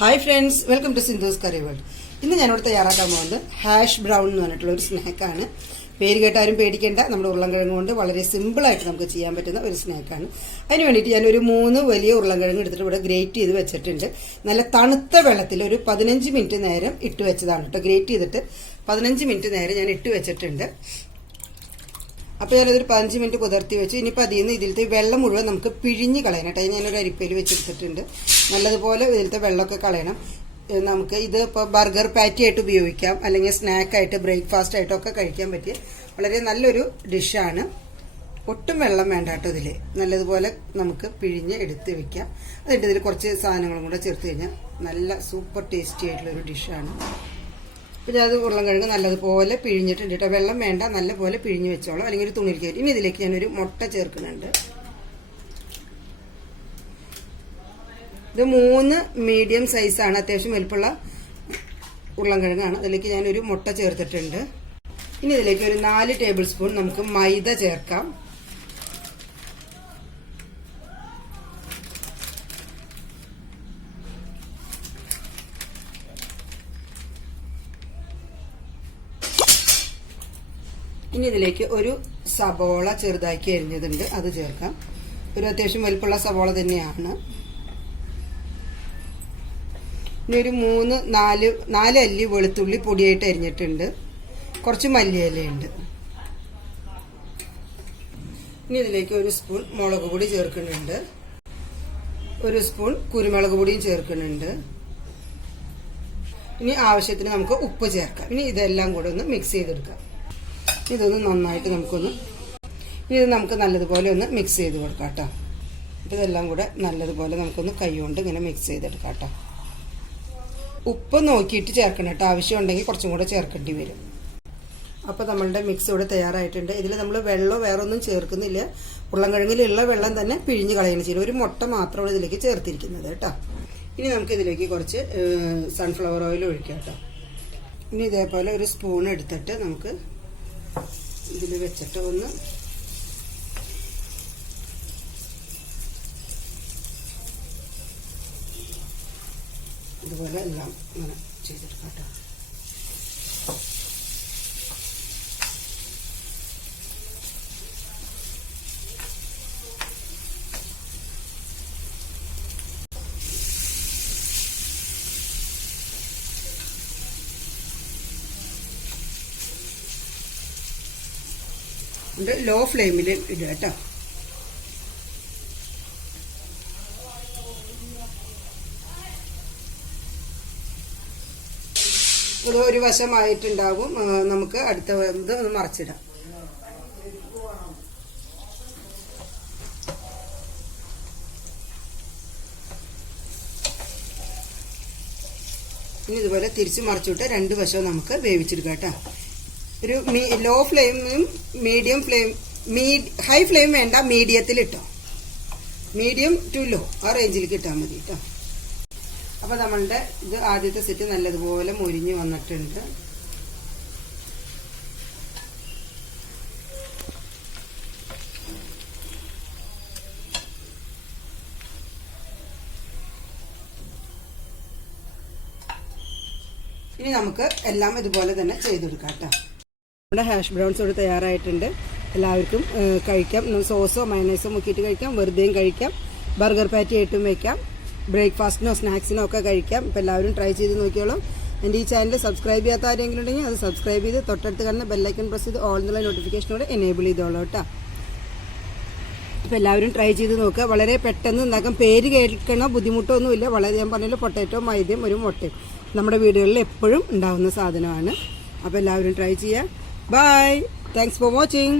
Hi friends, welcome to Sindhu's curry world. ഇന്ന് ഞാനിവിടെ തയ്യാറാക്കാൻ പോകുന്നത് ഹാഷ് ബ്രൗൺ എന്ന് പറഞ്ഞിട്ടുള്ള ഒരു സ്നാക്കാണ്. പേര് കേട്ടാരും പേടിക്കേണ്ട, നമ്മുടെ ഉരുളൻകിഴങ്ങ് കൊണ്ട് വളരെ സിമ്പിളായിട്ട് നമുക്ക് ചെയ്യാൻ പറ്റുന്ന ഒരു സ്നാക്കാണ്. അതിന് വേണ്ടിയിട്ട് ഞാനൊരു 3 വലിയ ഉരുളൻകിഴങ്ങ് എടുത്തിട്ട് ഇവിടെ ഗ്രേറ്റ് ചെയ്ത് വെച്ചിട്ടുണ്ട്. നല്ല തണുത്ത വെള്ളത്തിൽ ഒരു 15 മിനിറ്റ് നേരം ഇട്ട് വെച്ചതാണ് കേട്ടോ. ഗ്രേറ്റ് ചെയ്തിട്ട് 15 മിനിറ്റ് നേരം ഞാൻ ഇട്ട് വെച്ചിട്ടുണ്ട്. അപ്പോൾ ഞാനതൊരു 15 മിനിറ്റ് കുതിർത്തി വെച്ചു. ഇനിയിപ്പോൾ അതിൽ നിന്ന് ഇതിലത്തെ വെള്ളം മുഴുവൻ നമുക്ക് പിഴിഞ്ഞ് കളയണം കേട്ടോ. ഞാനൊരു അരിപ്പയിൽ വെച്ചെടുത്തിട്ടുണ്ട്. നല്ലതുപോലെ ഇതിലത്തെ വെള്ളമൊക്കെ കളയണം. നമുക്ക് ഇത് ഇപ്പോൾ ബർഗർ പാറ്റി ആയിട്ട് ഉപയോഗിക്കാം, അല്ലെങ്കിൽ സ്നാക്കായിട്ട് ബ്രേക്ക്ഫാസ്റ്റ് ആയിട്ടൊക്കെ കഴിക്കാൻ പറ്റിയ വളരെ നല്ലൊരു ഡിഷാണ്. ഒട്ടും വെള്ളം വേണ്ട കേട്ടോ. ഇതിൽ നല്ലതുപോലെ നമുക്ക് പിഴിഞ്ഞ് എടുത്ത് വെക്കാം. അതിൻ്റെ ഇതിൽ കുറച്ച് സാധനങ്ങളും കൂടെ ചേർത്ത് കഴിഞ്ഞാൽ നല്ല സൂപ്പർ ടേസ്റ്റി ആയിട്ടുള്ളൊരു ഡിഷാണ്. പിന്നെ അത് ഉരുളൻകിഴങ്ങ് നല്ലതുപോലെ പിഴിഞ്ഞിട്ടുണ്ട് കേട്ടോ. വെള്ളം വേണ്ട, നല്ലപോലെ പിഴിഞ്ഞ് വെച്ചോളാം, അല്ലെങ്കിൽ ഒരു തുണിയിൽ കയറ്റി. ഇനി ഇതിലേക്ക് ഞാനൊരു മുട്ട ചേർക്കുന്നുണ്ട്. ഇത് 3 മീഡിയം സൈസാണ്, അത്യാവശ്യം വലുപ്പമുള്ള ഉരുളൻകിഴങ്ങാണ്. അതിലേക്ക് ഞാനൊരു മുട്ട ചേർത്തിട്ടുണ്ട്. ഇനി ഇതിലേക്ക് ഒരു 4 ടേബിൾ സ്പൂൺ നമുക്ക് മൈദ ചേർക്കാം. ഇനി ഇതിലേക്ക് ഒരു സബോള ചെറുതാക്കി അരിഞ്ഞതുണ്ട്, അത് ചേർക്കാം. ഒരു അത്യാവശ്യം വലുപ്പമുള്ള സബോള തന്നെയാണ്. ഇനി ഒരു 4 അല്ലി വെളുത്തുള്ളി പൊടിയായിട്ട് അരിഞ്ഞിട്ടുണ്ട്. കുറച്ച് മല്ലിയിലയുണ്ട്. ഇനി ഇതിലേക്ക് ഒരു സ്പൂൺ മുളക് പൊടി ചേർക്കുന്നുണ്ട്. ഒരു സ്പൂൺ കുരുമുളക് പൊടിയും ചേർക്കുന്നുണ്ട്. ഇനി ആവശ്യത്തിന് നമുക്ക് ഉപ്പ് ചേർക്കാം. ഇനി ഇതെല്ലാം കൂടെ ഒന്ന് മിക്സ് ചെയ്തെടുക്കാം. ഇതൊന്ന് നന്നായിട്ട് ഇത് നമുക്ക് നല്ലതുപോലെ ഒന്ന് മിക്സ് ചെയ്ത് കൊടുക്കാം കേട്ടോ. ഇതെല്ലാം കൂടെ നല്ലതുപോലെ നമുക്കൊന്ന് കൈ കൊണ്ട് ഇങ്ങനെ മിക്സ് ചെയ്തെടുക്കാം കേട്ടോ. ഉപ്പ് നോക്കിയിട്ട് ചേർക്കണം കേട്ടോ. ആവശ്യമുണ്ടെങ്കിൽ കുറച്ചും കൂടെ ചേർക്കേണ്ടി വരും. അപ്പോൾ നമ്മളുടെ മിക്സ് ഇവിടെ തയ്യാറായിട്ടുണ്ട്. ഇതിൽ നമ്മൾ വെള്ളം വേറെ ഒന്നും ചേർക്കുന്നില്ല. ഉരുളൻകിഴങ്ങിലുള്ള വെള്ളം തന്നെ പിഴിഞ്ഞ് കളയുന്ന ചെയ്യും. ഒരു മുട്ട മാത്രമാണ് ഇതിലേക്ക് ചേർത്തിരിക്കുന്നത് കേട്ടോ. ഇനി നമുക്ക് ഇതിലേക്ക് കുറച്ച് സൺഫ്ലവർ ഓയിൽ ഒഴിക്കാം കേട്ടോ. ഇനി ഇതേപോലെ ഒരു സ്പൂൺ എടുത്തിട്ട് നമുക്ക് ഇതിൽ വെച്ചിട്ട് ഒന്ന് ഇതുപോലെ എല്ലാം ഇങ്ങനെ ചെയ്തെടുക്കാം കേട്ടോ. ലോ ഫ്ലെയിമിൽ ഇടുക കേട്ടോ. ഇത് ഒരു വശമായിട്ടുണ്ടാവും. നമുക്ക് അടുത്ത ഇത് ഒന്ന് മറിച്ചിടാം. ഇനി ഇതുപോലെ തിരിച്ച് മറിച്ചിട്ട് 2 വശവും നമുക്ക് വേവിച്ചെടുക്കാം കേട്ടോ. ഒരു ലോ ഫ്ലെയിമും മീഡിയം ഫ്ലെയിം, ഹൈ ഫ്ലെയിം വേണ്ട, മീഡിയത്തിൽ ഇട്ടോ. മീഡിയം ടു ലോ ആ റേഞ്ചിലേക്ക് ഇട്ടാൽ മതി കേട്ടോ. അപ്പോൾ നമ്മളുടെ ഇത് ആദ്യത്തെ സെറ്റ് നല്ലതുപോലെ മൊരിഞ്ഞ് വന്നിട്ടുണ്ട്. ഇനി നമുക്ക് എല്ലാം ഇതുപോലെ തന്നെ ചെയ്തെടുക്കാം കേട്ടോ. നമ്മുടെ ഹാഷ് ബ്രൗൺസ് ഇവിടെ തയ്യാറായിട്ടുണ്ട്. എല്ലാവർക്കും കഴിക്കാം. സോസോ മയണൈസോ മുക്കിയിട്ട് കഴിക്കാം, വെറുതെയും കഴിക്കാം, ബർഗർ പാറ്റി ആയിട്ടും വയ്ക്കാം, ബ്രേക്ക്ഫാസ്റ്റിനോ സ്നാക്സിനോ ഒക്കെ കഴിക്കാം. ഇപ്പോൾ എല്ലാവരും ട്രൈ ചെയ്ത് നോക്കിയോളൂ. എൻ്റെ ഈ ചാനൽ സബ്സ്ക്രൈബ് ചെയ്യാത്ത ആരെങ്കിലും ഉണ്ടെങ്കിൽ അത് സബ്സ്ക്രൈബ് ചെയ്ത് തൊട്ടടുത്ത് കാണുന്ന ബെല്ലൈക്കൺ പ്രസ് ചെയ്ത് ഓൾ എന്നുള്ള നോട്ടിഫിക്കേഷനോടെ എനേബിൾ ചെയ്തോളൂ കേട്ടോ. അപ്പോൾ എല്ലാവരും ട്രൈ ചെയ്ത് നോക്കുക. വളരെ പെട്ടെന്ന് ഉണ്ടാക്കാം. പേര് കേൾക്കണ ബുദ്ധിമുട്ടൊന്നുമില്ല. വളരെ ഞാൻ പറഞ്ഞല്ലോ, പൊട്ടാറ്റോ, മൈദയും ഒരു മുട്ടയും നമ്മുടെ വീടുകളിൽ എപ്പോഴും ഉണ്ടാകുന്ന സാധനമാണ്. അപ്പോൾ എല്ലാവരും ട്രൈ ചെയ്യുക. Bye. Thanks for watching.